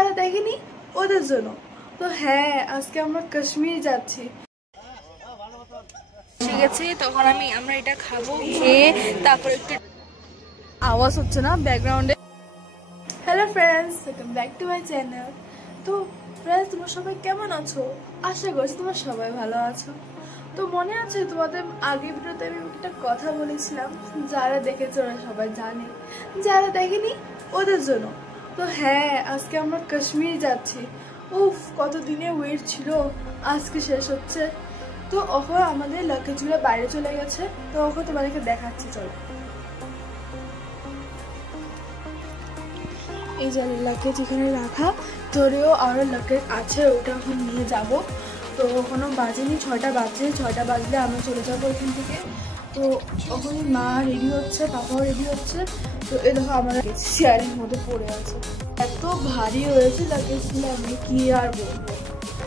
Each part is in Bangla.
যারা দেখেনি ওদের জন্য। তো হ্যাঁ, আজকে আমরা কাশ্মীর যাচ্ছি। ঠিক আছে, তখন আমরা এটা খাবো, খেয়ে তারপর একটু আওয়াজ হচ্ছে না ব্যাকগ্রাউন্ডে। Hello friends, welcome back to my channel. তো ফ্রেন্ডস, তোমরা সবাই কেমন আছো? আশা করছি তোমরা সবাই ভালো আছো। তো মনে আছে তোমাদের আগের ভিডিওতে আমি একটা কথা বলেছিলাম, যারা দেখেছে ওরা সবাই জানে, যারা দেখেনি ওদের জন্য। তো হ্যাঁ, আজকে আমরা কাশ্মীর যাচ্ছি। উফ, কত দিনের ওয়েট ছিল, আজকে শেষ হচ্ছে। তো ওখন আমাদের লাগেজগুলো বাইরে চলে গেছে, তো ওখন তোমাদেরকে দেখাচ্ছি, চলো। এই যে লাগেজ এখানে রাখা, তোরেও আরও লাগেজ আছে, ওটা এখন নিয়ে যাব। তো ওখানে বাজেনি, 6টা বাজে, 6টা বাজলে আমরা চলে যাবো এখান থেকে। তো ওখানে মা রেডি হচ্ছে, পাপাও রেডি হচ্ছে। তো এই দেখো আমরা শেয়ারিং মধ্যে পড়ে আছে, এত ভারী হয়েছে লাগেজগুলো, আমি কি আর বলবো।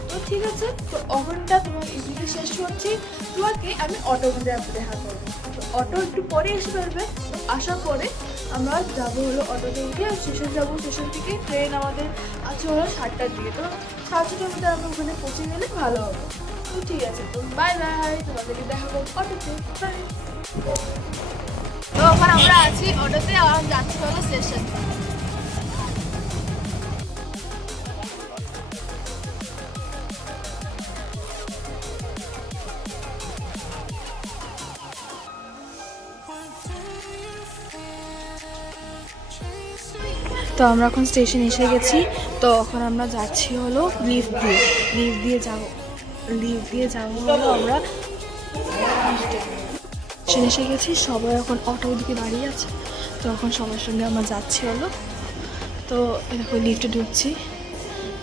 তো ঠিক আছে, তো ওখানটা তোমার ইজিলি শেষ হচ্ছে, তোমাকে আমি অটোর মধ্যে দেখা করবো। তো অটো একটু পরে এসে পারবে। তো আসার পরে আমরা যাবো হলো অটোতে উঠে স্টেশন যাবো। স্টেশন থেকে ট্রেন আমাদের আছে হলো 7টার দিকে। তো 7টার মধ্যে আমরা ওখানে পৌঁছে গেলে ভালো হবে। তো ঠিক আছে, তো বাই বাই, তোমাদেরকে দেখাবো অটোতে। বাই। তো ওখানে আমরা আছি অটোতে, আর যাচ্ছি হলো স্টেশন। তো আমরা এখন স্টেশন এসে গেছি। তো এখন আমরা যাচ্ছি হলো লিফট দিয়ে যাবো হলো আমরা স্টেশন এসে গেছি। সবাই এখন অটোর দিকে দাঁড়িয়ে আছে। তো এখন সবার সঙ্গে আমরা যাচ্ছি হলো। তো এরকম লিফটে ঢুকছি,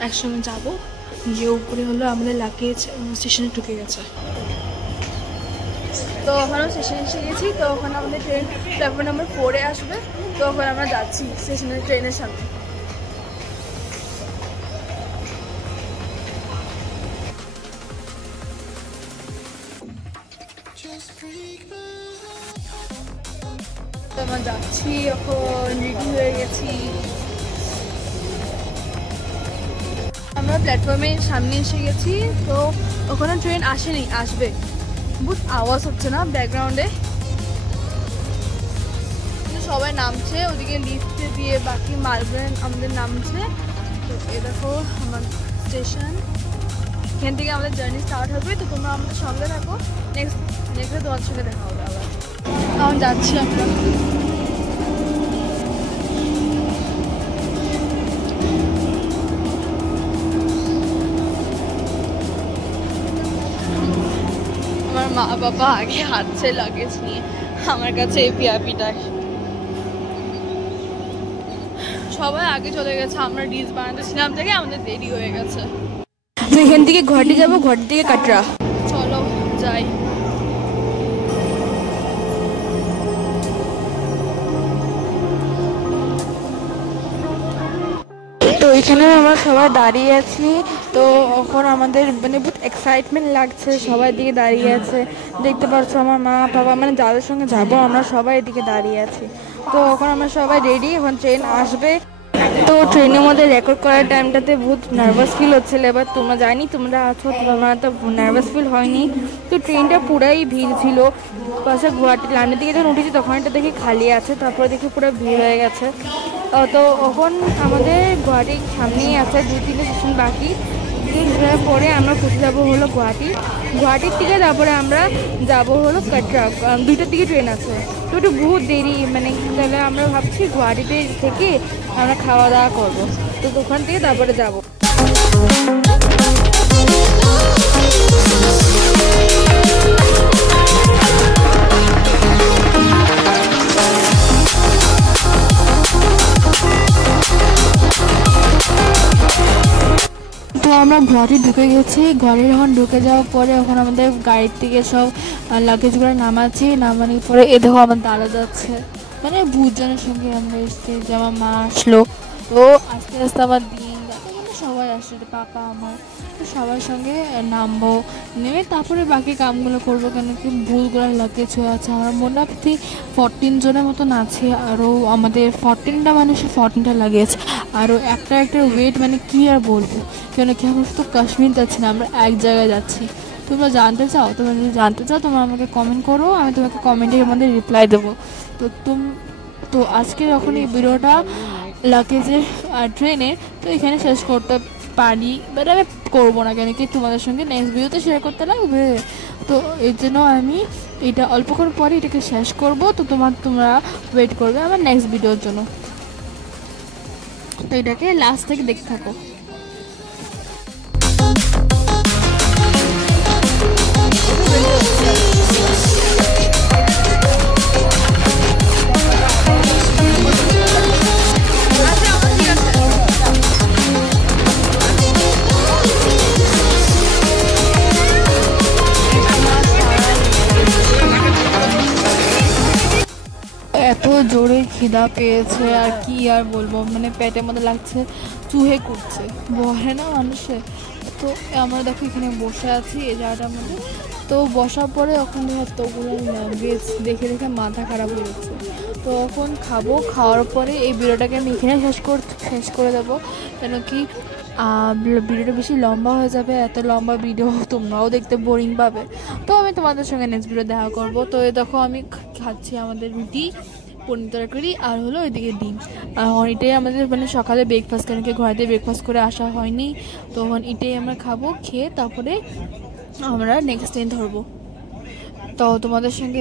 একসঙ্গে যাব, গিয়ে উপরে হলো আমাদের লাগেজ স্টেশনে ঢুকে গেছে। তো ওখানেও স্টেশনে এসে গেছি। তো ওখানে আমাদের ট্রেন প্ল্যাটফর্ম নাম্বার 4-এ আসবে। তো ওখানে আমরা যাচ্ছি স্টেশনের ট্রেনের সামনে। তো আমরা যাচ্ছি, এখন রেডি হয়ে গেছি। আমরা প্ল্যাটফর্মের সামনে এসে গেছি। তো ওখানে ট্রেন আসেনি, আসবে। বহুত আওয়াজ হচ্ছে না ব্যাকগ্রাউন্ডে, কিন্তু সবাই নামছে ওদিকে লিফটে দিয়ে, বাকি মালবেন আমাদের নামছে। তো এ দেখো আমার স্টেশন, এখান থেকে আমাদের জার্নি স্টার্ট হবে। তো তোমরা আমাদের সঙ্গে থাকো, নেক্সট তোমার সঙ্গে দেখা হবে আবার। এখন যাচ্ছি আমরা। আমার মা বাবা আগে হাঁটছে লাগেজ নিয়ে, আমার কাছে এই পিয়াপিটা। সবাই আগে চলে গেছে, আমরা রিলস বানাতেছিলাম থেকে আমাদের দেরি হয়ে গেছে। তো এখান থেকে ঘাটি যাবো, ঘাটি থেকে কাটরা। চলো যাই। তো এখানে আমরা সবাই দাঁড়িয়ে আছি। তো এখন আমাদের মানে বহুত এক্সাইটমেন্ট লাগছে, সবাই দিকে দাঁড়িয়ে আছে। দেখতে পাচ্ছ আমার মা বাবা, মানে যাদের সঙ্গে যাবো আমরা সবাই এদিকে দাঁড়িয়ে আছি। তো এখন আমরা সবাই রেডি, এখন ট্রেন আসবে। তো ট্রেনের মধ্যে রেকর্ড করার টাইমটাতে বহুত নার্ভাস ফিল হচ্ছিল। এবার তোমরা জানি তোমরা আছো, তোমরা তো নার্ভাস ফিল হয়নি। তো ট্রেনটা পুরাই ভিড় ছিল। পাশে গুয়াহাটি লাইনের দিকে যখন উঠেছি তখন এটা দেখি খালি আছে, তারপরে দেখি পুরো ভিড় হয়ে গেছে। তো এখন আমাদের গুয়াহাটির সামনেই আছে 2-3টে স্টেশন বাকি। পরে আমরা পৌঁছে যাবো হলো গুয়াহাটির থেকে। তারপরে আমরা যাব হলো কাটরা, 2টার দিকে ট্রেন আছে। তো একটু বহুত দেরি, মানে তাহলে আমরা ভাবছি গুয়াহাটিতে থেকে আমরা খাওয়া দাওয়া করবো। তো ওখান থেকে তারপরে যাবো। তো আমরা ঘরে ঢুকে গেছি। ঘরে যখন ঢুকে যাওয়ার পরে এখন আমাদের গাড়ির থেকে সব লাগেজগুলো নামাচ্ছি। নামানোর পরে এ দেখো আমার দাদা যাচ্ছে, মানে বুঝজনের সঙ্গে আমরা এসছি, যে আমার মা আসলো। তো আস্তে আস্তে আমার দিন সবাই আসছে, পাপা আমার, তো সবার সঙ্গে নামবো, নেমে তারপরে বাকি কামগুলো করবো। কেন কি ভুলগুলো লাগেজ হয়ে আছে, আমরা মোটামুটি 14 জনের মতন আছে, আরও আমাদের 14টা মানুষের 14টা লাগেজ, আরও একটা ওয়েট মানে কী আর বলবো। কেন কি আমরা তো কাশ্মীর যাচ্ছি না, আমরা এক জায়গায় যাচ্ছি। তোমরা জানতে চাও? তোমরা যদি জানতে চাও তোমরা আমাকে কমেন্ট করো, আমি তোমাকে কমেন্টের মধ্যে রিপ্লাই দেবো। তো আজকে যখন এই ভিডিওটা লাগেজের ট্রেনের, তো এখানে শেষ করতে পারি, বাট আমি করবো না, কেন কি তোমাদের সঙ্গে নেক্সট ভিডিওতে শেয়ার করতে লাগবে। তো এর জন্য আমি এটা অল্পক্ষণ পরে এটাকে শেষ করব। তো তোমরা ওয়েট করবে আমার নেক্সট ভিডিওর জন্য। তো এটাকে লাস্ট থেকে দেখতে থাকো। এত জোরে খিদা পেয়েছে আর কি আর বলবো, মানে পেটের মধ্যে লাগছে চুহে করছে, বলে না মানুষের। তো আমরা দেখো এখানে বসে আছি এই জায়গাটার মধ্যে। তো বসার পরে ওখানে এতগুলো ল্যাঙ্গুয়েজ দেখে দেখে মাথা খারাপ হয়ে যাচ্ছে। তো এখন খাবো, খাওয়ার পরে এই ভিডিওটাকে আমি এখানে শেষ করে দেবো। কেন কি ভিডিওটা বেশি লম্বা হয়ে যাবে, এত লম্বা ভিডিও তোমরাও দেখতে বোরিং পাবে। তো আমি তোমাদের সঙ্গে নেক্সট ভিডিও দেখা করবো। তো এই দেখো আমি খাচ্ছি আমাদের রুটি, পনির তরকারি আর হলো ওইদিকে ডিম। আর এটাই আমাদের মানে সকালে ব্রেকফাস্ট, কেন কি ঘরেতে ব্রেকফাস্ট করে আসা হয়নি। তখন এটাই আমরা খাবো, খেয়ে তারপরে আমরা নেক্সট ট্রেন ধরবো। তো তোমাদের সঙ্গে